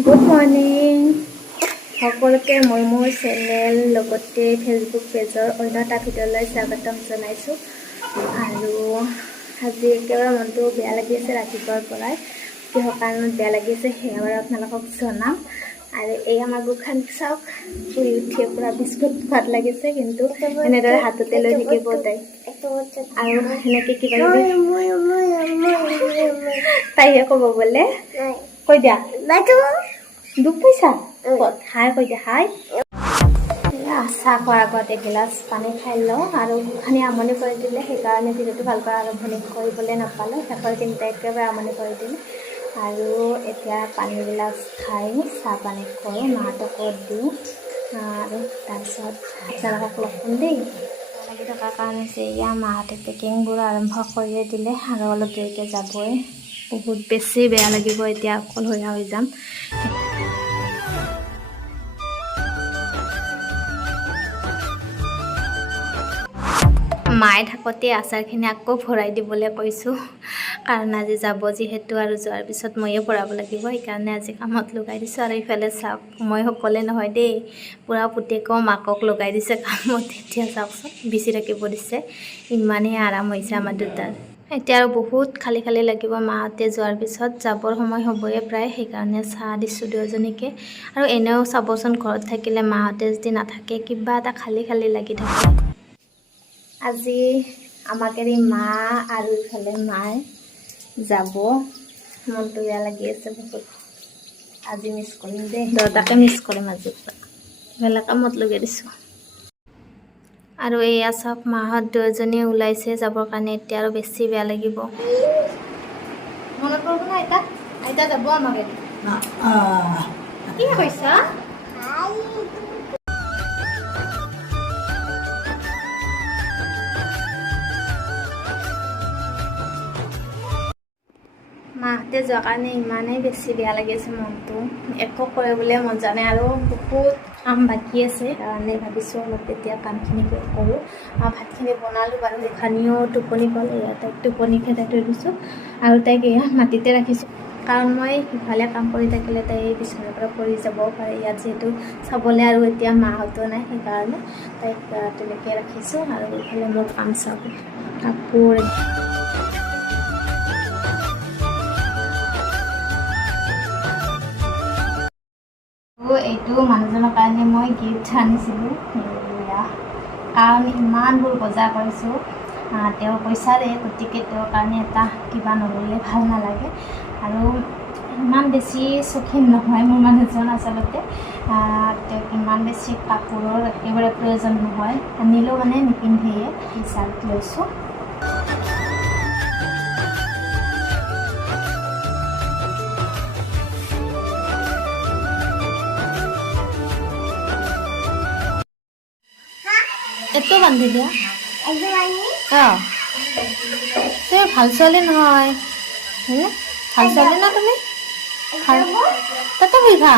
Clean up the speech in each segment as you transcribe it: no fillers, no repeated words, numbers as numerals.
Good morning সকলোকে মই মোৰ চেনেল লগতে ফেচবুক পেজৰ অন্য এটা ভিডিঅ'লৈ স্বাগতম জনাইছোঁ। আৰু আজি একেবাৰে মনটো বেয়া লাগি আছে ৰাতিপুৱাৰ পৰাই। কিহৰ কাৰণত বেয়া লাগিছে সেয়া বাৰু আপোনালোকক জনাম। আৰু এই আমাৰ গোখান চাওক, শুই উঠিয়ে পূৰা বিস্কুট ভাত লাগিছে, কিন্তু এনেদৰে হাততে লৈ থাকিব তাই। আৰু সেনেকৈ কিবা তাইহে ক'ব বোলে, কৈ দিয়া দুখ পাইছা ক'ত, হাই কৈ দিয়া হাই। চাহ খোৱাৰ আগত এগিলাচ পানী খাই লওঁ, আৰু গোখানি আমনি কৰি দিলে, সেইকাৰণে ভিডিঅ'টো ভালকৈ আৰম্ভণি কৰিবলৈ নাপালোঁ। শেষৰ চিন্তা একেবাৰে আমনি কৰি দিলে। আৰু এতিয়া পানীগিলাচ খাই চাহ পানী কৰোঁ, মাহঁতকো দিওঁ, আৰু তাৰপিছত আপোনালোকক লগ পাম দেই। লাগি থকাৰ কাৰণে এয়া মাহঁতে পেকিংবোৰ আৰম্ভ কৰিয়ে দিলে, আৰু অলপ দেৰিকৈ যাবই। বহুত বেছি বেয়া লাগিব, এতিয়া অকলশৰীয়া হৈ যাম। মায়ে থাকোঁতে আচাৰখিনি আকৌ ভৰাই দিবলৈ কৈছোঁ, কাৰণ আজি যাব যিহেতু, আৰু যোৱাৰ পিছত ময়ে ভৰাব লাগিব। সেইকাৰণে আজি কামত লগাই দিছোঁ। আৰু ইফালে চাওক, মই সকলে নহয় দেই, পূৰা পুতেকো মাকক লগাই দিছে কামত। এতিয়া চাওকচোন, বিচি থাকিব দিছে। ইমানেই আৰাম হৈছে আমাৰ দুটাৰ। এতিয়া আৰু বহুত খালী খালী লাগিব মাহঁতে যোৱাৰ পিছত, যাবৰ সময় হ'বয়ে প্ৰায়। সেইকাৰণে চাহ দিছোঁ দুয়োজনীকে। আৰু এনেও চাবচোন, ঘৰত থাকিলে মাহঁতে যদি নাথাকে কিবা এটা খালী খালী লাগি থাকে। আজি আমাক এৰি মা আৰু ইফালে মায়ে যাব, মনটো বেয়া লাগি আছে বহুত। আজি মিছ কৰিম দেই, দুটাকে মিছ কৰিম আজিৰ পৰা। ইফালে কামত লগাই দিছোঁ। আৰু এয়া চাওক, মাহঁত দুয়োজনীয়ে ওলাইছে যাবৰ কাৰণে। এতিয়া আৰু বেছি বেয়া লাগিব। মনত পৰিব না আইতা, আইতা যাব আমাক এৰি। কি কৈছা? মাহঁতে যোৱাৰ কাৰণে ইমানেই বেছি বেয়া লাগিছে মনটো, একো কৰিবলৈ মন যোৱা নাই। আৰু বহুত কাম বাকী আছে, কাৰণে ভাবিছোঁ অলপ এতিয়া কামখিনি কৰোঁ। ভাতখিনি বনালোঁ বাৰু, গোখানিও টোপনি গ'ল। এয়া তাইক টোপনি খেদাই থৈ দিছোঁ, আৰু তাইক এয়া মাটিতে ৰাখিছোঁ। কাৰণ মই সিফালে কাম কৰি থাকিলে তাই বিচনাৰ পৰা পৰি যাবও পাৰে। ইয়াত যিহেতু চাবলৈ আৰু এতিয়া মাহঁতো নাই, সেইকাৰণে তাইক তেনেকৈ ৰাখিছোঁ। আৰু এইফালে মোৰ কাম চাওক, কাপোৰ এইটো মানুহজনৰ কাৰণে মই গিফ্ট আনিছিলোঁ, কাৰণ ইমানবোৰ বজাৰ কৰিছোঁ। তেওঁ পইচাৰে, গতিকে তেওঁৰ কাৰণে এটা কিবা নল'লে ভাল নালাগে। আৰু ইমান বেছি চৌখিন নহয় মোৰ মানুহজন আচলতে। তেওঁক ইমান বেছি কাপোৰৰ একেবাৰে প্ৰয়োজন নহয়, আনিলেও মানে নিপিন্ধেয়ে। টি চাৰ্ট লৈছোঁ। এইটো বান্ধি দিয়া। অঁ, তুমি ভাল ছোৱালী নহয়, ভাল ছোৱালী না তুমি? তাতে বহা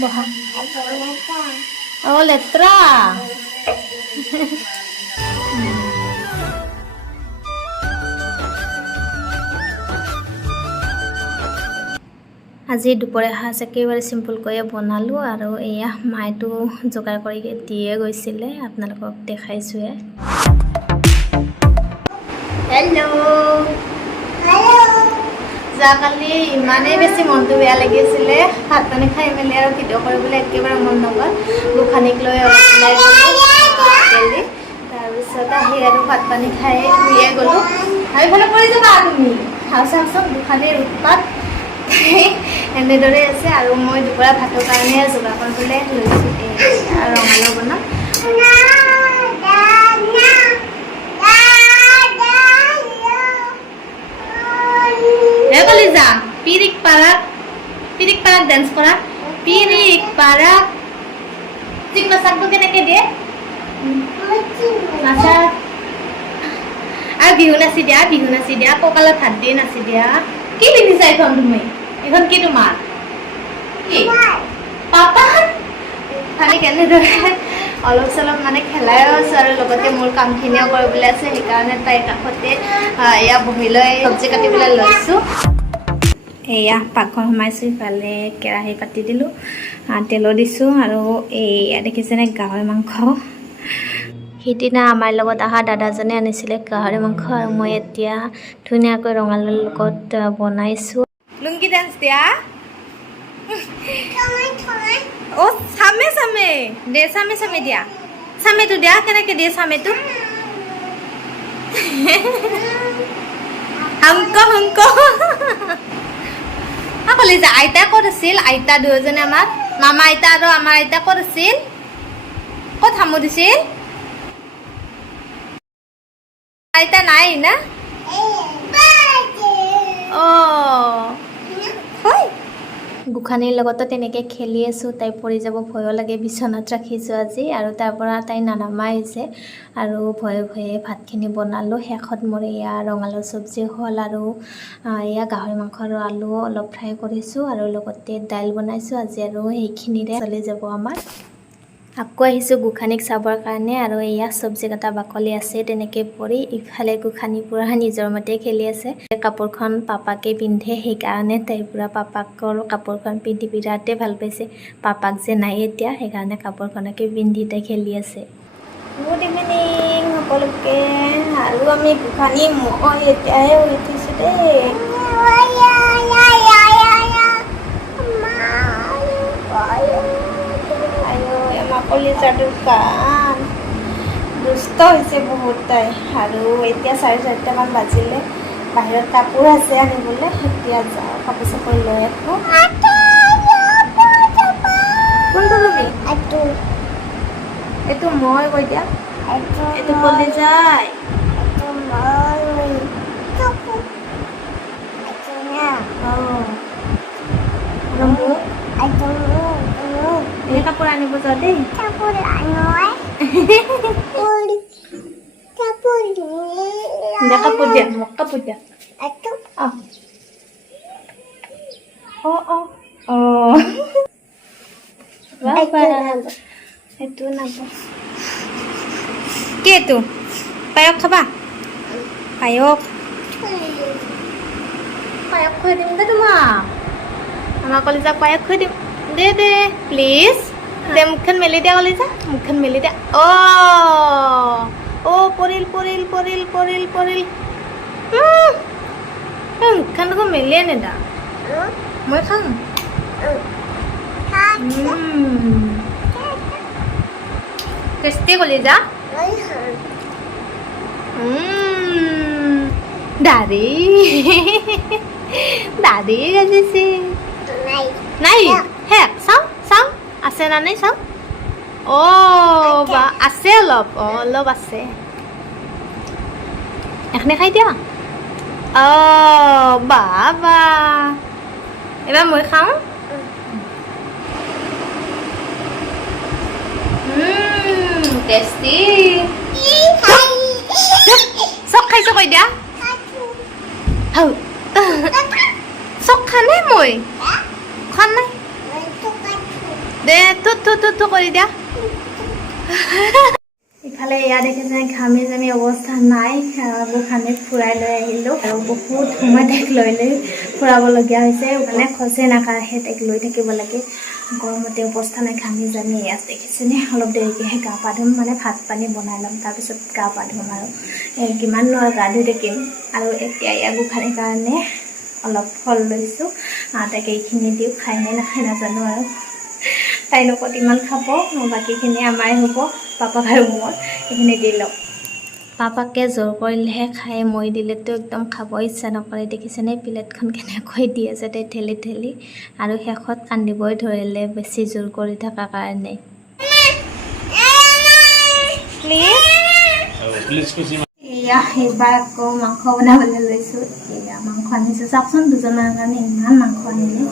বহা। অঁ, লেতেৰা। আজি দুপৰীয়া সাজ একেবাৰে চিম্পুলকৈয়ে বনালোঁ। আৰু এয়া মায়েতো যোগাৰ কৰি দিয়ে গৈছিলে, আপোনালোকক দেখাইছোঁৱে। হেল্ল', যোৱাকালি ইমানেই বেছি মনটো বেয়া লাগিছিলে, ভাত পানী খাই মেলি আৰু ভিডিঅ' কৰিবলৈ একেবাৰে মন নগ'ল। গোখানিক লৈ অলপ ওলাই গ'লোঁ, তাৰপিছত আহি আৰু ভাত পানী খাই শুয়ে গ'লোঁ। আৰু ইফালে পৰি যাবা তুমি। চাওকচোন গোখানিৰ উৎপাত এনেদৰে আছে। আৰু মই দুপৰীয়া ভাতৰ কাৰণে যোগাৰ কৰিবলৈ লৈছোঁ। ৰঙালাও বনাম। যা পিৰিক পাৰাক ডান্স কৰা। পিৰিক পাৰাক ঠিক নাচাকটো কেনেকৈ দিয়ে নাচা। আৰু বিহু নাচি দিয়া, কঁকালত হাত দিয়ে নাচি দিয়া। কি পিন্ধিছা এইখন তুমি? এইখন কি তোমাৰ? কি পাপা? খালি কেনেদৰে অলপ চলপ মানে খেলাইও আছোঁ, আৰু লগতে মোৰ কামখিনিও কৰিবলৈ আছে। সেইকাৰণে তাইৰ কাষতে এয়া বহি লৈ চব্জি কাটিবলৈ লৈছোঁ। এয়া পাকঘৰ সোমাইছোঁ ইফালে কেৰাহী পাতি দিলোঁ তেলো দিছোঁ আৰু এয়া দেখিছেনে গাহৰি মাংস সিদিনা আমাৰ লগত অহা দাদাজনে আনিছিলে গাহৰি মাংস আৰু মই এতিয়া ধুনীয়াকৈ ৰঙালাওৰ লগত বনাইছোঁ লুংগি ডান্স দিয়া অ' চামে চামে দে চামে চামে দিয়া চামেটো দিয়া কেনেকৈ দিয়ে চামেটো হংক হংক ক'লে যে আইতা ক'ত আছিল আইতা দুয়োজনে আমাৰ মামা আইতা আৰু আমাৰ আইতা ক'ত আছিল ক'ত হামু দিছিল আইতা নাই না হয় গোসানীৰ লগতো তেনেকৈ খেলি আছোঁ তাই পৰি যাব ভয়ো লাগে বিচনাত ৰাখিছোঁ আজি আৰু তাৰ পৰা তাই নানামাই আহিছে আৰু ভয়ে ভয়ে ভাতখিনি বনালোঁ শেষত মোৰ এয়া ৰঙালাও চব্জি হ'ল আৰু এয়া গাহৰি মাংস আৰু আলু অলপ ফ্ৰাই কৰিছোঁ আৰু লগতে দাইল বনাইছোঁ আজি আৰু সেইখিনিৰে চলি যাব আমাৰ আকৌ আহিছোঁ গোসানীক চাবৰ কাৰণে আৰু এয়া চব্জি কটা বাকলি আছে তেনেকৈ পৰি ইফালে গোসানী পূৰা নিজৰ মতে খেলি আছে কাপোৰখন পাপাকে পিন্ধে সেইকাৰণে তাই পূৰা পাপাকৰ কাপোৰখন পিন্ধি বিৰাটেই ভাল পাইছে পাপাক যে নাই এতিয়া সেইকাৰণে কাপোৰখনকে পিন্ধি তাই খেলি আছে গুড ইভিনিং সকলোকে আৰু আমি গোসানী মই এতিয়াহে উঠিছোঁ দেই কলিজাৰ দোকান দুষ্ট হৈছে বহুত তাই আৰু এতিয়া 4:30মান বাজিলে বাহিৰত কাপোৰ আছে আনিবলৈ এতিয়া যাওঁ কাপোৰ চাপোৰ লৈ আহোঁ কোনটো ল'বি এইটো মই কৈ দিয়া এইটো কলিজাই এই কাপোৰ আনিব যাওঁ দেই কাপোৰ দিয়া মোক কাপোৰ দিয়া সেইটো নাপ কি এইটো পায়স খাবা পায়স পায়স খুৱাই দিম দে তোমাক আমাৰ কলিজাক পায়স খুৱাই দিম দে দে প্লিজ দে মুখখন মেলি দিয়া কলিজা মুখখন মেলি দিয়া অ' পৰিল পৰিল পৰিল পৰিল পৰিল মুখখন দেখোন মেলিয়ে নেদা মই খাম টেষ্টি কলিজা দাদি দাদি গাজিছে নাই শেষ চাওঁ চাওঁ আছে না নাই চাওঁ বা আছে অলপ আছে এখনে খাই দিয়া বাবা এবাৰ মই খাওঁ টেষ্টি চব খাইছো কৈ দিয়া চব খানে মই খোৱা নাই দে থু কৰি দিয়া ইফালে এয়া দেখিছে ঘামি জামি অৱস্থা নাই গোসানীক ফুৰাই লৈ আহিলোঁ আৰু বহুত সময় তাইক লৈ ফুৰাবলগীয়া হৈছে মানে খচে নাকাঢ়ে তাইক লৈ থাকিব লাগে গৰমতে অৱস্থা নাই ঘামি জামি ইয়াত দেখিছেনে অলপ দেৰিকৈহে গা পা ধুম মানে ভাত পানী বনাই ল'ম তাৰপিছত গা পা ধুম আৰু কিমাননো আৰু গা ধুই থাকিম আৰু এতিয়া এয়া গোসানীৰ কাৰণে অলপ ফল লৈছোঁ তাইক এইখিনি দিওঁ খাই নে নাখায় নাজানো আৰু তাইৰ লগত ইমান খাব বাকীখিনি আমাৰে হ'ব পাপাক আৰু মই এইখিনি দি লওঁ পাপাকে জোৰ কৰিলেহে খাই মই দিলেতো একদম খাব ইচ্ছা নকৰে দেখিছেনে প্লেটখন কেনেকৈ দি আছে তাই ঠেলি ঠেলি আৰু শেষত কান্দিবই ধৰিলে বেছি জোৰ কৰি থকাৰ কাৰণে এয়া এইবাৰ আকৌ মাংস বনাবলৈ লৈছোঁ এয়া মাংস আনিছোঁ চাওকচোন দুজনৰ কাৰণে ইমান মাংস আনিলে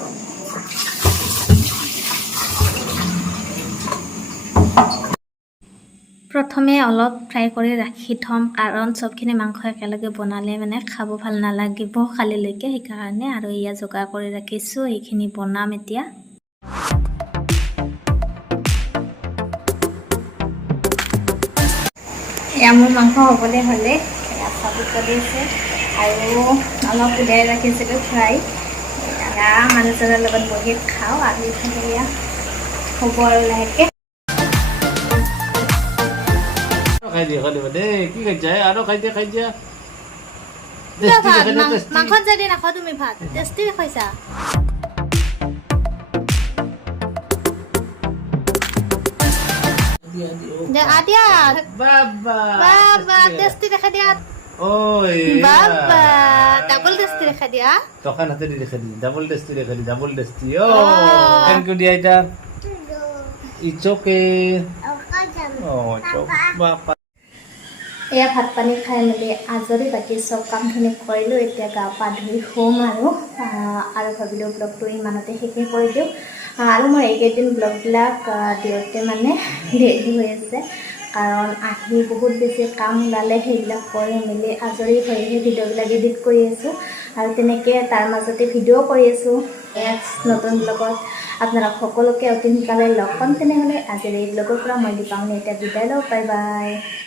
প্ৰথমে অলপ ফ্ৰাই কৰি ৰাখি থ'ম কাৰণ চবখিনি মাংস একেলগে বনালে মানে খাব ভাল নালাগিব কালিলৈকে সেইকাৰণে আৰু এয়া যোগাৰ কৰি ৰাখিছোঁ এইখিনি বনাম এতিয়া এয়া মোৰ মাংস হ'বলৈ হ'লে চাবুত কৰি আছে আৰু অলপ উলিয়াই ৰাখিছিলোঁ ফ্ৰাই এয়া মানুহজনৰ লগত বহি খাওঁ আৰু ইফালে এয়া হ'ব আৰু লাহেকৈ খাই দিয়া দেই কি খাইছা আৰু খাই দিয়া মাংস যদি নাখাওঁ তুমি ভাত টেষ্টি খাইছা দিয়া বাবা টেষ্টি দেখা দিয়া oi বাবা ডাবল টেষ্টি দেখা দিয়া tokan hati দেখা দি double tasty oh thank you dia ita it's okay oh বাবা এয়া ভাত পানী খাই মেলি আজৰি বাকী চব কামখিনি কৰিলোঁ এতিয়া গা পা ধুই শুম আৰু ভাবিলোঁ ব্লগটো ইমানতে শেষে কৰি দিওঁ আৰু মই এইকেইদিন ব্লগবিলাক দিওঁতে মানে দেৰি হৈ আছে কাৰণ আহি বহুত বেছি কাম ওলালে সেইবিলাক কৰি মেলি আজৰি হৈহে ভিডিঅ'বিলাক এডিট কৰি আছোঁ আৰু তেনেকৈ তাৰ মাজতে ভিডিঅ' কৰি আছোঁ নতুন ব্লগত আপোনালোক সকলোকে অতি সোনকালে লগ পাম তেনেহ'লে আজিৰ এই ব্লগৰ পৰা মই দীপাংগী এতিয়া বিদায় লওঁ বাই বাই